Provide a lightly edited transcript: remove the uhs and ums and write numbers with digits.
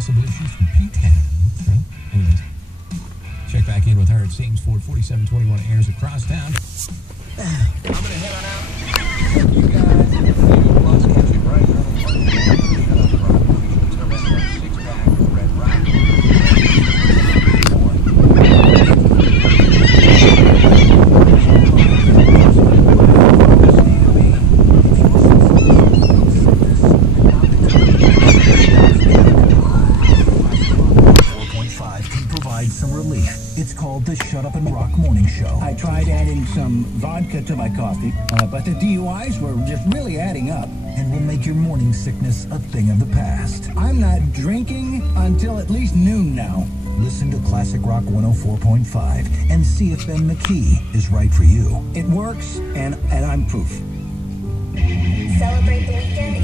possible issues from P10. Okay. Anyways, check back in with her. It seems Ford 4721 airs across town. I'm going to head on out. You guys have a few plus catch you right around the six-pack of Red Rock. Some relief. It's called the Shut Up and Rock Morning Show. I tried adding some vodka to my coffee, but the DUIs were just really adding up. And will make your morning sickness a thing of the past. I'm not drinking until at least noon now. Listen to Classic Rock 104.5 and see if Ben McKee is right for you. It works, and I'm proof. Celebrate the weekend in